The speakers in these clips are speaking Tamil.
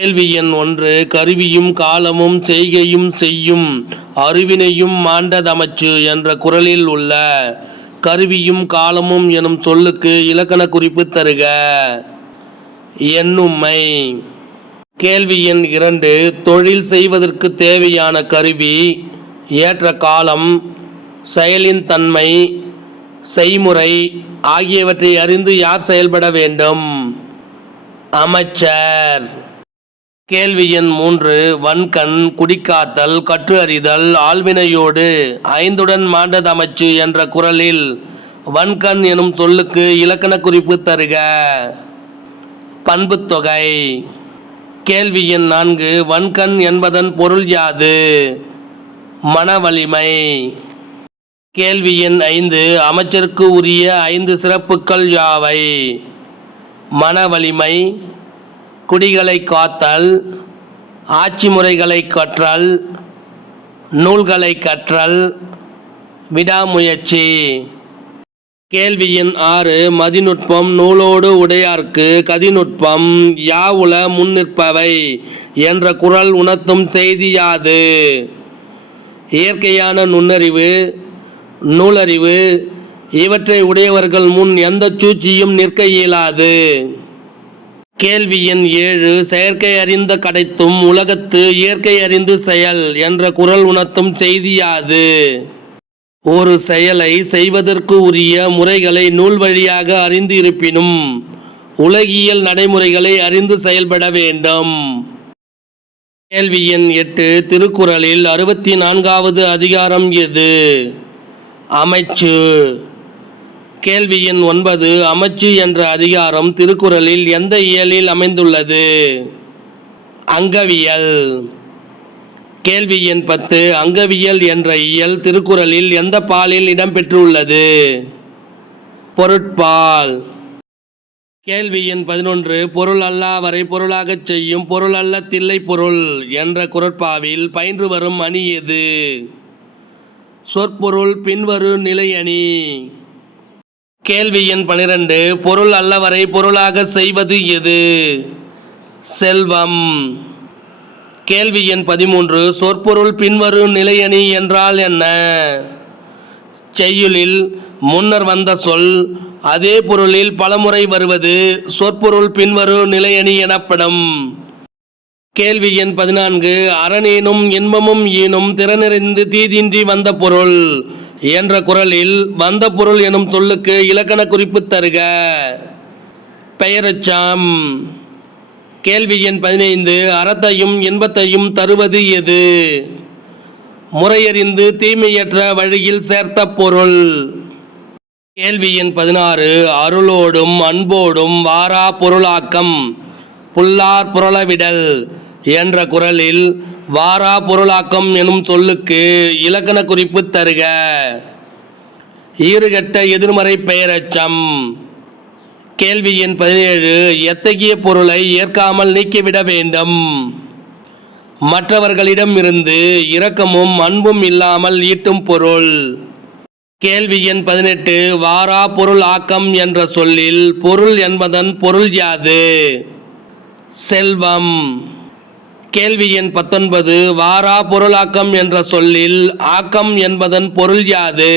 கேள்வி எண் 1. கருவியும் காலமும் செய்கையும் செய்யும் அறிவினையும் மாண்டதமைச்சு என்ற குறளில் உள்ள கருவியும் காலமும் எனும் சொல்லுக்கு இலக்கண குறிப்பு தருக. எண்ணும்மை. கேள்வி எண் 2. தொழில் செய்வதற்கு தேவையான கருவி, ஏற்ற காலம், செயலின் தன்மை, செய்முறை ஆகியவற்றை அறிந்து யார் செயல்பட வேண்டும்? அமைச்சர். கேள்வி எண் 3. வன்கண், குடிக்காத்தல், கற்று அறிதல், ஆள்வினையோடு ஐந்துடன் மாண்டதமைச்சு என்ற குறளில் வன்கண் எனும் சொல்லுக்கு இலக்கண குறிப்பு தருக. பண்புத்தொகை. கேள்வி எண் 4. வன்கண் என்பதன் பொருள் யாது? மனவலிமை. கேள்வி எண் 5. அமைச்சருக்கு உரிய 5 சிறப்புக்கள் யாவை? மனவலிமை, குடிகளை காத்தல், ஆட்சி முறைகளை கற்றல், நூல்களை கற்றல், விடாமுயற்சி. கேள்வி எண் 6. மதிநுட்பம் நூலோடு உடையார்க்கு கதிநுட்பம் யாவுல முன் நிற்பவை என்ற குறள் உணர்த்தும் செய்தி யாது? இயற்கையான நுண்ணறிவு, நூலறிவு இவற்றை உடையவர்கள் முன் எந்த சூழ்ச்சியும் நிற்க இயலாது. கேள்வி எண் 7. செயற்கை அறிந்த கடைத்தும் உலகத்து இயற்கை அறிந்து செயல் என்ற குறள் உணர்த்தும் செய்தி யாது? ஒரு செயலை செய்வதற்கு உரிய முறைகளை நூல் வழியாக அறிந்து இருப்பினும் உலகியல் நடைமுறைகளை அறிந்து செயல்பட வேண்டும். கேள்வி எண் 8. திருக்குறளில் 64வது அதிகாரம் எது? அமைச்சு. கேள்வி எண் 9. அமைச்சு என்ற அதிகாரம் திருக்குறளில் எந்த இயலில் அமைந்துள்ளது? அங்கவியல். கேள்வி எண் 10. அங்கவியல் என்ற இயல் திருக்குறளில் எந்த பாலில் இடம்பெற்றுள்ளது? பொருட்பால். கேள்வி எண் 11. பொருள் அல்லாவரை பொருளாகச் செய்யும் பொருள் அல்ல தில்லை பொருள் என்ற குறட்பாவில் பயின்று வரும் அணி எது? சொற்பொருள் பின்வரு நிலை அணி. கேள்வி எண் 12. பொருள் அல்லவரை பொருளாக செய்வது எது? செல்வம். கேள்வி எண் 13. சொற்பொருள் பின்வரு நிலையணி என்றால் என்ன? செய்யுளில் முன்னர் வந்த சொல் அதே பொருளில் பலமுறை வருவது சொற்பொருள் பின்வரு நிலையணி எனப்படும். கேள்வி எண் 14. அரணேனும் இன்பமும் ஈனும் திறனிறைந்து தீதின்றி வந்த பொருள் என்ற குறளில் வந்த பொருள் எனும் சொல்லுக்கு இலக்கண குறிப்பு தருக. பெயரெச்சம். கேள்வி எண் 15. அறத்தையும் இன்பத்தையும் தருவது எது? முறையறிந்து தீமையற்ற வழியில் சேர்த்த பொருள். கேள்வி எண் 16. அருளோடும் அன்போடும் வாரா பொருளாக்கம் புல்லார் புரளவிடல் என்ற குறளில் வாரா பொருளாக்கம் எனும் சொல்லுக்கு இலக்கண குறிப்பு தருக. ஈறுகெட்ட எதிர்மறை பெயரெச்சம். கேள்வி எண் 17. எத்தகைய பொருளை ஏற்காமல் நீக்கிவிட வேண்டும்? மற்றவர்களிடம் இருந்து இரக்கமும் அன்பும் இல்லாமல் ஈட்டும் பொருள். கேள்வி எண் 18. வாரா பொருள் ஆக்கம் என்ற சொல்லில் பொருள் என்பதன் பொருள் யாது? செல்வம். கேள்வி எண் 19. வாரா பொருளாக்கம் என்ற சொல்லில் ஆக்கம் என்பதன் பொருள் யாது?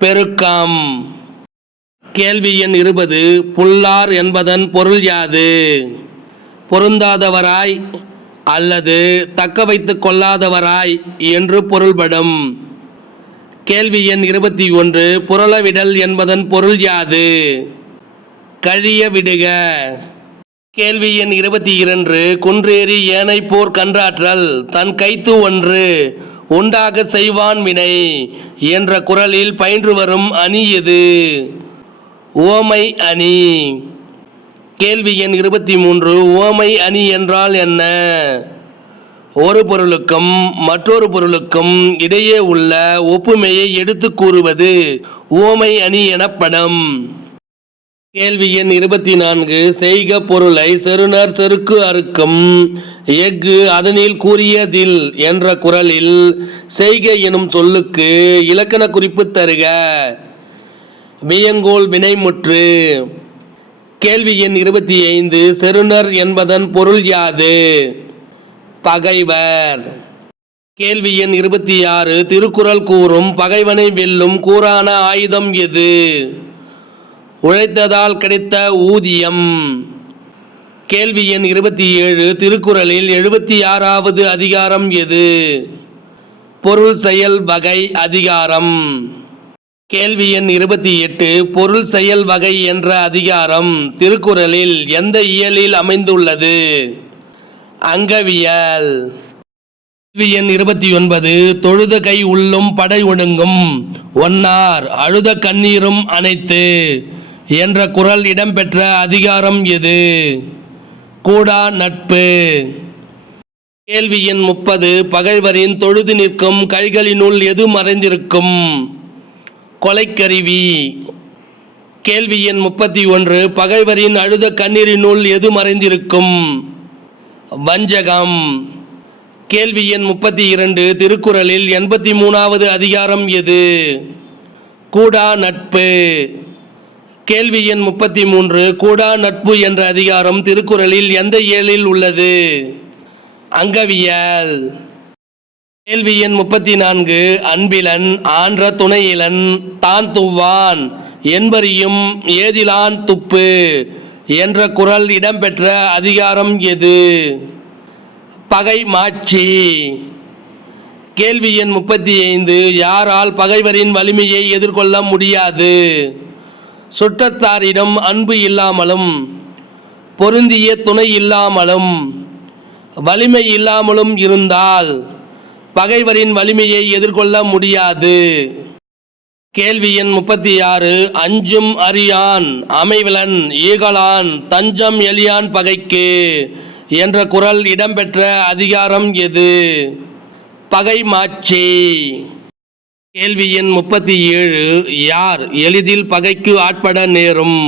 பெருக்கம். கேள்வி எண் 20. புல்லார் என்பதன் பொருள் யாது? பொருந்தாதவராய் அல்லது தக்க வைத்துக் கொள்ளாதவராய் என்று பொருள்படும். கேள்வி எண் 21. புரளவிடல் என்பதன் பொருள் யாது? கழிய விடுக. கேள்வி எண் 22. குன்றேறி ஏனை போர் கன்றாற்றல் தன் கைத்து ஒன்று உண்டாக செய்வான் வினை என்ற குறளில் பயின்று வரும் அணி எது? உவமை அணி. கேள்வி எண் 23. உவமை அணி என்றால் என்ன? ஒரு பொருளுக்கும் மற்றொரு பொருளுக்கும் இடையே உள்ள ஒப்புமையை எடுத்து கூறுவது உவமை அணி எனப்படும். கேள்வி எண் 24. செய்க பொருளை செருணர் செருக்கு அறுக்கும் எஃகு அதனில் கூறியதில் என்ற குறளில் செய்க எனும் சொல்லுக்கு இலக்கண குறிப்பு தருக. வியங்கோல் வினைமுற்று. கேள்வி எண் 25 செருணர் என்பதன் பொருள் யாது? பகைவர். கேள்வி எண் 26 திருக்குறள் கூறும் பகைவனை வெல்லும் கூறான ஆயுதம் எது? உழைத்ததால் கிடைத்த ஊதியம். கேள்வி எண் 27 திருக்குறளில் 76வது அதிகாரம் எது? பொருள் செயல் வகை அதிகாரம். கேள்வி எண் 28 பொருள் செயல் வகை என்ற அதிகாரம் திருக்குறளில் எந்த இயலில் அமைந்துள்ளது? அங்கவியல். கேள்வி எண் 29 தொழுத கை உள்ளும் படை ஒடுங்கும் ஒன்னார் அழுத கண்ணீரும் அனைத்து என்ற குறள் இடம்பெற்ற அதிகாரம் எது? கூடா நட்பு. கேள்வி எண் 30 பகைவரின் தொழுது நிற்கும் கைகளினுள் எது மறைந்திருக்கும்? கொலைக்கருவி. கேள்வி எண் 31 பகைவரின் அழுத கண்ணீரினுள் எது மறைந்திருக்கும்? வஞ்சகம். கேள்வி எண் 32 திருக்குறளில் 83வது அதிகாரம் எது? கூடா நட்பு. கேள்வி எண் 33 கூடா நட்பு என்ற அதிகாரம் திருக்குறளில் எந்த இயலில் உள்ளது? அங்கவியல். கேள்வி எண் 34 அன்பிலன் ஆன்ற துணையிலன் தான் துவான் என்பரியும் ஏதிலான் துப்பு என்ற குறள் இடம்பெற்ற அதிகாரம் எது? பகை மாட்சி. கேள்வி எண் 35 யாரால் பகைவரின் வலிமையை எதிர்கொள்ள முடியாது? சுற்றத்தாரிடம் அன்பு இல்லாமலும் பொருந்திய துணை இல்லாமலும் வலிமை இல்லாமலும் இருந்தால் பகைவரின் வலிமையை எதிர்கொள்ள முடியாது. கேள்வி எண் 36 அஞ்சும் அறியான் அமைவிலன் ஈகலான் தஞ்சம் எளியான் பகைக்கு என்ற குறள் இடம்பெற்ற அதிகாரம் எது? பகை மாட்சி. கேள்வி எண் 37 யார் எளிதில் பகைக்கு ஆட்பட நேரும்?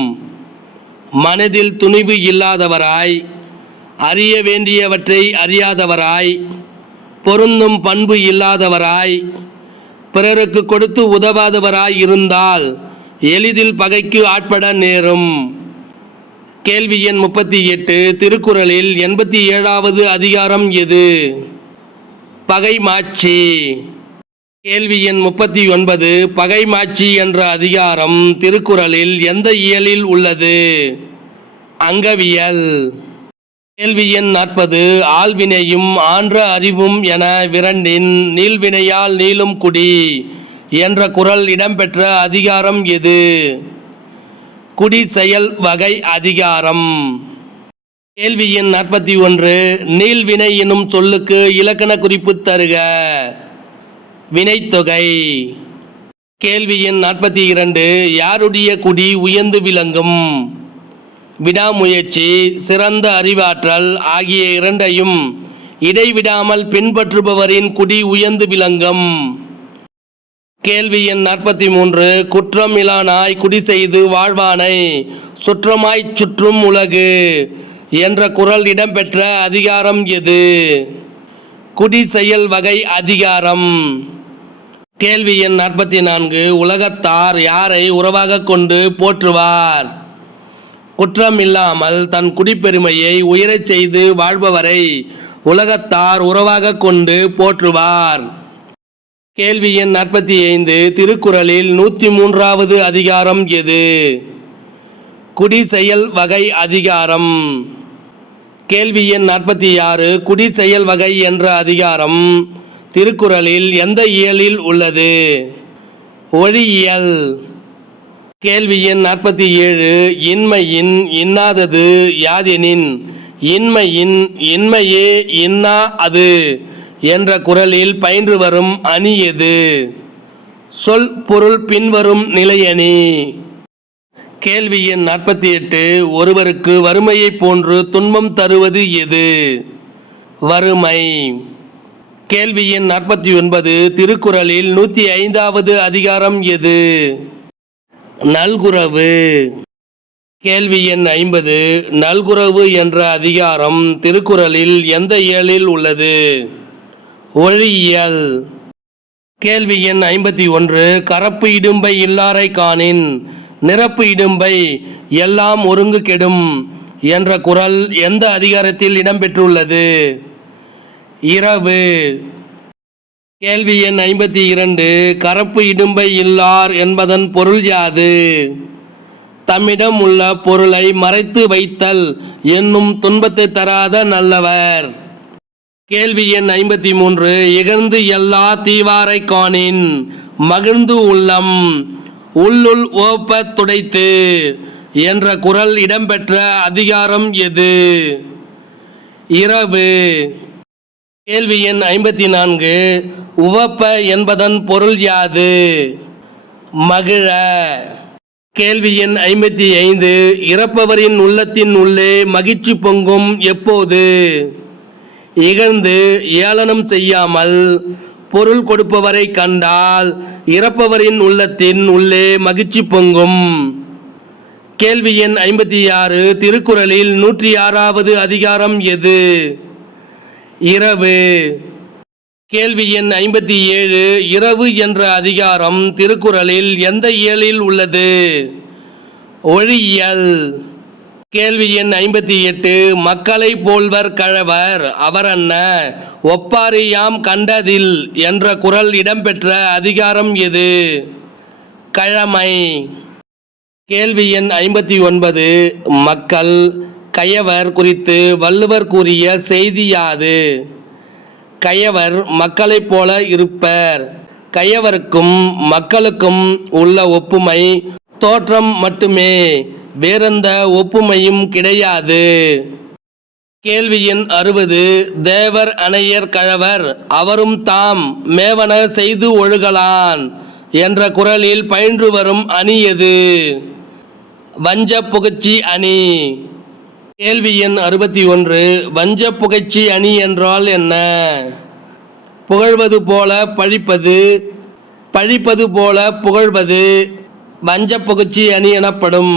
மனதில் துணிவு இல்லாதவராய் அறிய வேண்டியவற்றை அறியாதவராய் பொருந்தும் பண்பு இல்லாதவராய் பிறருக்கு கொடுத்து உதவாதவராய் இருந்தால் எளிதில் பகைக்கு ஆட்பட நேரும். கேள்வி எண் 38 திருக்குறளில் 87வது அதிகாரம் எது? பகை மாட்சி. கேள்வி எண் 39 பகை மாட்சி என்ற அதிகாரம் திருக்குறளில் எந்த இயலில் உள்ளது? அங்கவியல். கேள்வி எண் 40 ஆள்வினையும் ஆன்ற அறிவும் என விரண்டின் நீள்வினையால் நீளும் குடி என்ற குறள் இடம்பெற்ற அதிகாரம் எது? குடி செயல் வகை அதிகாரம். கேள்வி எண் 41 நீள்வினை எனும் சொல்லுக்கு இலக்கண குறிப்பு தருக. வினைத்தொகை. கேள்வி எண் 42 யாருடைய குடி உயர்ந்து விளங்கும்? விடாமுயற்சி சிறந்த அறிவாற்றல் ஆகிய இரண்டையும் இடைவிடாமல் பின்பற்றுபவரின் குடி உயர்ந்து விளங்கும். கேள்வி எண் 43 குற்றம் இலானாய் குடி செய்து வாழ்வானை சுற்றமாய்ச் சுற்றும் உலகு என்ற குறள் இடம்பெற்ற அதிகாரம் எது? குடி செயல் வகை அதிகாரம். கேள்வி எண் 44 உலகத்தார் யாரை உறவாக கொண்டு போற்றுவார்? குற்றமில்லாமல் தன் குடிப்பெருமையை உயரச் செய்து வாழ்பவரை உலகத்தார் உறவாக கொண்டு போற்றுவார். கேள்வி எண் 45 திருக்குறளில் 103வது அதிகாரம் எது? குடி செயல் வகை அதிகாரம். கேள்வி எண் 46 குடி செயல் வகை என்ற அதிகாரம் திருக்குறளில் எந்த இயலில் உள்ளது? ஒழியியல். கேள்வி எண் 47 இன்மையின் இன்னாதது யாதெனின் இன்மையின் இன்மையே இன்னா அது என்ற குறளில் பயின்று வரும் அணி எது? சொல் பொருள் பின்வரும் நிலையணி. கேள்வி எண் 48 ஒருவருக்கு வறுமையை போன்று துன்பம் தருவது எது? வறுமை. கேள்வி எண் 49 திருக்குறளில் 105வது அதிகாரம் எது? நல்குரவு. கேள்வி எண் 50 நல்குரவு என்ற அதிகாரம் திருக்குறளில் எந்த இயலில் உள்ளது? ஒழியியல். கேள்வி எண் 51 கரப்பு இடும்பை இல்லாரை காணின் நிரப்பு இடும்பை எல்லாம் ஒருங்கு கெடும் என்ற குறள் எந்த அதிகாரத்தில் இடம்பெற்றுள்ளது? இரவு. கேள்வி எண் 52. கரப்பு இடும்பை இல்லார் என்பதன் பொருள் யாது? தம்மிடம் உள்ள பொருளை மறைத்து வைத்தல் என்னும் துன்பத்தை தராத நல்லவர். கேள்வி எண் 53. இகழ்ந்து எல்லா தீவாரை காணின் மகிழ்ந்து உள்ளம் உள்ளுள் ஓப்ப துடைத்து என்ற குறள் இடம்பெற்ற அதிகாரம் எது? இரவு. கேள்வி எண் 54. உவப்ப என்பதன் பொருள் யாது? மகிழ. கேள்வி எண் 55. இறப்பவரின் உள்ளத்தின் உள்ளே மகிழ்ச்சி பொங்கும் எப்போது? இகழ்ந்து ஏளனம் செய்யாமல் பொருள் கொடுப்பவரை கண்டால் இறப்பவரின் உள்ளத்தின் உள்ளே மகிழ்ச்சி பொங்கும். கேள்வி எண் 56. திருக்குறளில் 106வது அதிகாரம் எது? இரவு. கேள்வி எண் 57. இரவு என்ற அதிகாரம் திருக்குறளில் எந்த இயலில் உள்ளது? ஒழியியல். கேள்வி எண் 58. மக்களை போல்வர் கழவர் அவரன்ன ஒப்பாரி யாம் கண்டதில் என்ற குறள் இடம்பெற்ற அதிகாரம் எது? கழமை. கேள்வி எண் 59. மக்கள் கயவர் குறித்து வள்ளுவர் கூறிய செய்தி யாது? கயவர் மக்களைப் போல இருப்பர். கயவருக்கும் மக்களுக்கும் உள்ள ஒப்புமை தோற்றம் மட்டுமே, வேறெந்த ஒப்புமையும் கிடையாது. கேள்வி எண் 60. தேவர் அனையர் கழவர் அவரும் தாம் மேவன செய்து ஒழுகலான் என்ற குறளில் பயின்று வரும் அணி எது? வஞ்ச புகழ்ச்சி அணி. கேள்வி எண் 61. வஞ்ச புகழ்ச்சி அணி என்றால் என்ன? புகழ்வது போல பழிப்பது, பழிப்பது போல புகழ்வது வஞ்ச புகழ்ச்சி அணி எனப்படும்.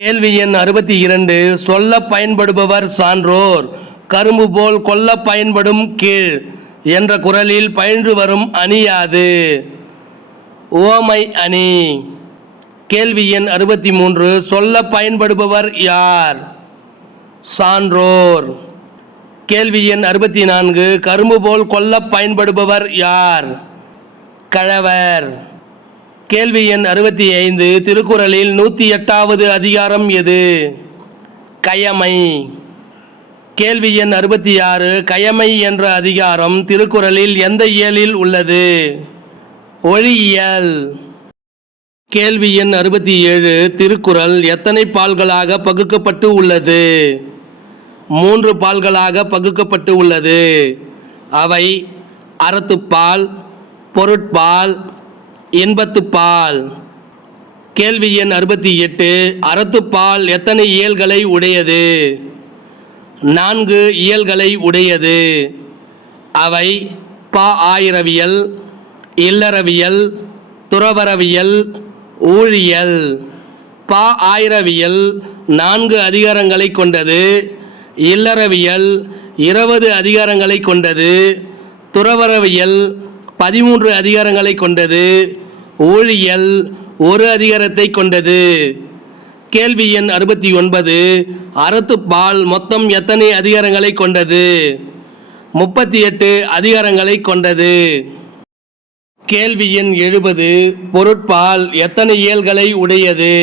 கேள்வி எண் 62. சொல்ல பயன்படுபவர் சான்றோர் கரும்பு போல் கொல்ல பயன்படும் கீழ் என்ற குறளில் பயின்று வரும் அணி யாது? உவமை அணி. கேள்வி எண் 63. சொல்ல பயன்படுபவர் யார்? சான்றோர். கேள்வி எண் 64. கரும்பு போல் கொல்ல பயன்படுபவர் யார்? கழவர். கேள்வி எண் 65. திருக்குறளில் 108வது அதிகாரம் எது? கயமை. கேள்வி எண் 66. கயமை என்ற அதிகாரம் திருக்குறளில் எந்த இயலில் உள்ளது? ஒழியியல். கேள்வி எண் 67. திருக்குறள் எத்தனை பால்களாக பகுக்கப்பட்டு உள்ளது? 3 பால்களாக பகுக்கப்பட்டு உள்ளது. அவை அறத்துப்பால், பொருட்பால், இன்பத்துப்பால். கேள்வி எண் 68. அறத்துப்பால் எத்தனை இயல்களை உடையது? 4 இயல்களை உடையது. அவை ஆயிரவியல், இல்லறவியல், துறவறவியல், ஊழியல். ஆயிரவியல் 4 அதிகாரங்களை கொண்டது. இல்லறவியல் 20 அதிகாரங்களை கொண்டது. துறவறவியல் 13 அதிகாரங்களை கொண்டது. ஊழியல் 1 அதிகாரத்தை கொண்டது. கேள்வி எண் 69. அறத்துப்பால் மொத்தம் எத்தனை அதிகாரங்களை கொண்டது? 38 அதிகாரங்களை கொண்டது. கேள்வி எண் 70. பொருட்பால் எத்தனை இயல்களை உடையது?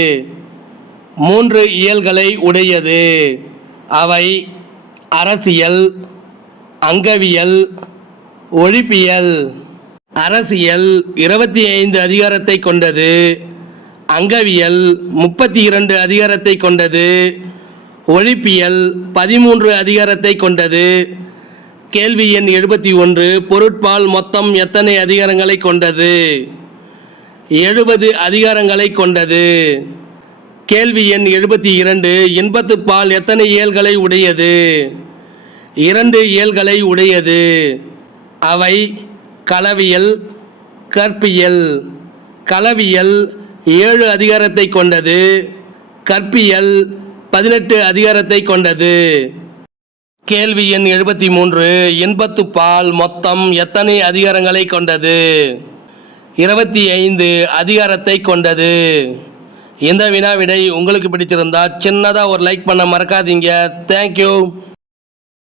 3 இயல்களை உடையது. அவை அரசியல், அங்கவியல், ஒழிப்பியல். அரசியல் 25 அதிகாரத்தை கொண்டது. அங்கவியல் 32 அதிகாரத்தை கொண்டது. ஒழிப்பியல் 13 அதிகாரத்தை கொண்டது. கேள்வி எண் 71. பொருட்பால் மொத்தம் எத்தனை அதிகாரங்களை கொண்டது? 70 அதிகாரங்களை கொண்டது. கேள்வி எண் 72. இன்பத்துப்பால் எத்தனை இயல்களை உடையது? 2 இயல்களை உடையது. அவை களவியல், கற்பியல். களவியல் 7 அதிகாரத்தை கொண்டது. கற்பியல் 18 அதிகாரத்தை கொண்டது. கேள்வி எண் 73. இன்பத்துப்பால் மொத்தம் எத்தனை அதிகாரங்களை கொண்டது? 25 அதிகாரத்தை கொண்டது. இந்த வினா விடை உங்களுக்கு பிடிச்சிருந்தா சின்னதாக ஒரு லைக் பண்ண மறக்காதீங்க. தேங்க்யூ.